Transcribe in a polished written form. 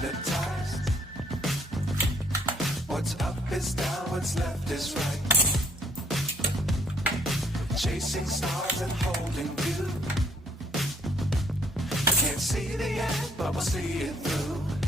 hypnotized. What's up is down, what's left is right. Chasing stars and holding you. Can't see the end, but we'll see it through.